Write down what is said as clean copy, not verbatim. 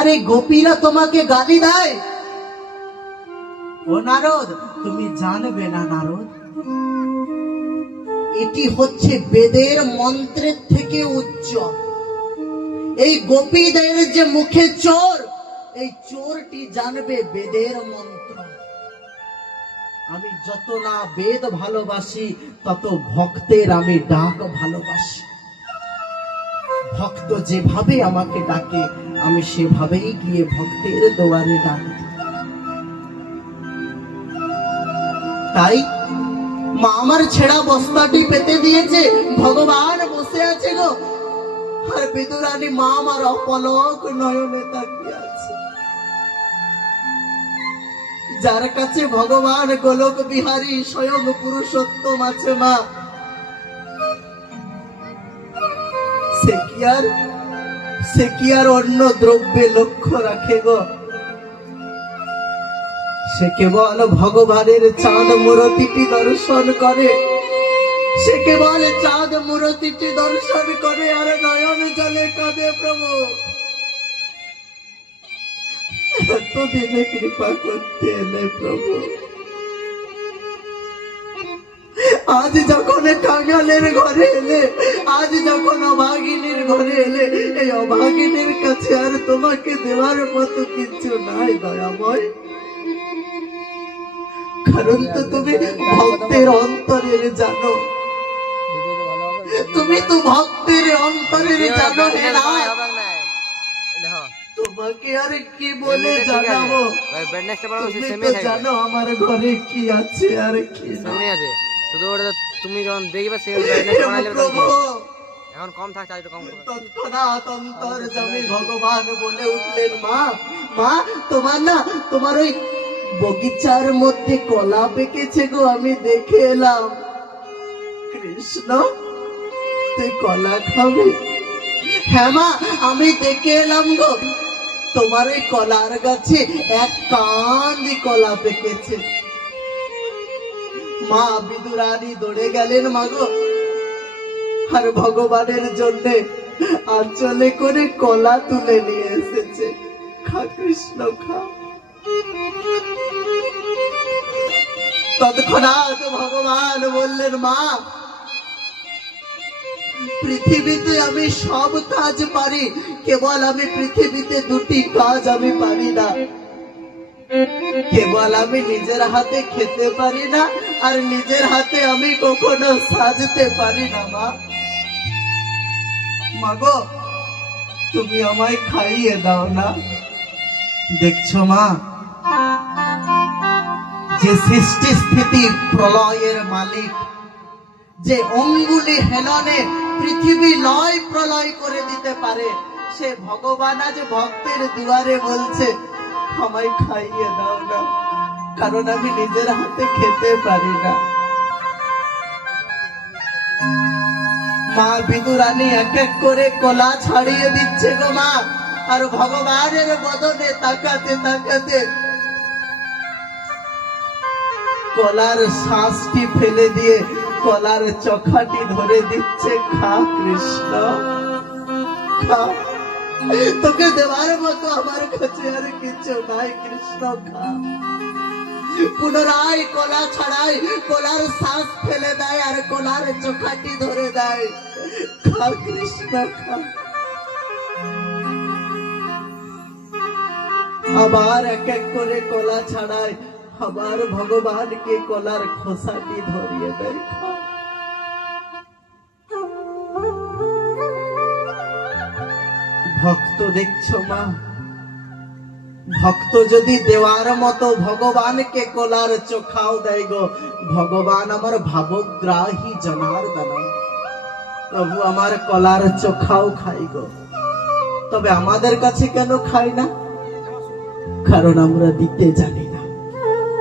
আরে গোপীরা তোমাকে গালি দেয়। ও নারদ, তুমি জানবে না নারদ, এটি হচ্ছে বেদের মন্ত্রের থেকে উজ্জ্বল। এই গোপীদের যে মুখে চোর, এই চোরটি জানবে বেদের মন্ত্র। আমি যত না বেদ ভালোবাসি, তত ভক্তের আমি ডাক ভালোবাসি। ভক্ত যেভাবে আমাকে ডাকে, আমি সেভাবেই গিয়ে ভক্তের দুয়ারে ডাকি। তাই মা আমার ছেঁড়া বস্তাটি পেতে দিয়েছে, ভগবান বসে আছে গো, আর বিদুরানী মা আমার অপলক নয়নে তাকিয়ে আছে। যার কাছে ভগবান গোলক বিহারী স্বয়ং পুরুষোত্তম আছে মা, সে কি আর অন্য দ্রব্যে লক্ষ্য রাখে গো? সে কেবল ভগবানের চাঁদ মূরতিটি দর্শন করে, সে কেবল চাঁদ মূরতিটি দর্শন করে আর নয়ন জলে কাঁদে, প্রভু এতদিনে কৃপা করতে এলে প্রভু। আজ যখন কাঙালের ঘরে এলে, আজ যখন অভাগিনীর ঘরে এলে, এই অভাগিনীর কাছে আর তোমাকে দেওয়ার মতো কিছু নাই দয়াময়। কারণ তো তুমি ভক্তের অন্তরের জানো, তুমি তো ভক্তের অন্তরের জানো না। তোমাকে আর কি বলে জানাবো, তুমি তো জানো আমার ঘরে কি আছে আর কি আছে। শুধু ওটা তুমি যখন দেখবে এখন কম থাকছে, আর একটু কম করবে। তৎক্ষণাৎ অন্তর্যামী ভগবান বলে উঠলেন, মা মা, তোমার ওই বগিচার মধ্যে কলা পেকেছে গো, আমি দেখে এলাম। কৃষ্ণ, তুই কলা খাবি? হ্যাঁ মা, আমি দেখে এলাম গো, তোমার ওই কলার গাছে এক কাঁদি কলা পেকেছে। মা বিদুরানী দৌড়ে গেলেন মা গো, আর ভগবানের জন্য আঁচলে করে কলা তুলে নিয়ে এসেছে। খা কৃষ্ণ খা। তৎক্ষণাৎ ভগবান বললেন, মা পৃথিবীতে আমি সব কাজ পারি, কেবল আমি পৃথিবীতে দুটি কাজ আমি পারি না। কেবল আমি নিজের হাতে খেতে পারি না, আর নিজের হাতে আমি কখনো সাজতে পারি না। মা গো, তুমি আমায় খাইয়ে দাও না। দেখছো মা, যে সৃষ্টি স্থিতি প্রলয়ের মালিক, যে অঙ্গুলি হেলনে পৃথিবী লয় প্রলয় করে দিতে পারে, সে ভগবান আজ ভক্তের দুয়ারে বলছে, আমায় খাইয়ে দাও না, কারণ আমি নিজের হাতে খেতে পারি না। মা বিদুরানী এক এক করে কলা ছাড়িয়ে দিচ্ছে গো মা, আর ভগবানের বদনে তাকাতে তাকাতে কলার শ্বাসটি ফেলে দিয়ে কলার চোখাটি ধরে দিচ্ছে, খা কৃষ্ণ খা, তোকে দেওয়ার মতো আমার কাছে আর কিছু নাই, কৃষ্ণ খা। পুনরায় কলা ছাড়াই, কলার শ্বাস ফেলে দেয় আর কলার চোখাটি ধরে দেয়, খা কৃষ্ণ খা। আবার এক এক করে কলা ছাড়ায়, আবার ভগবানকে কলার খোসাটি ধরিয়ে দেয়, খা। ভক্ত দেখছো মা, ভক্ত যদি দেওয়ার মতো ভগবানকে কলার চোখাও দেয় গো, ভগবান আমার ভাবগ্রাহী জনার্দন, প্রভু আমার কলার চোখাও খাই গো। তবে আমাদের কাছে কেন খাই না? কারণ আমরা দিতে জানি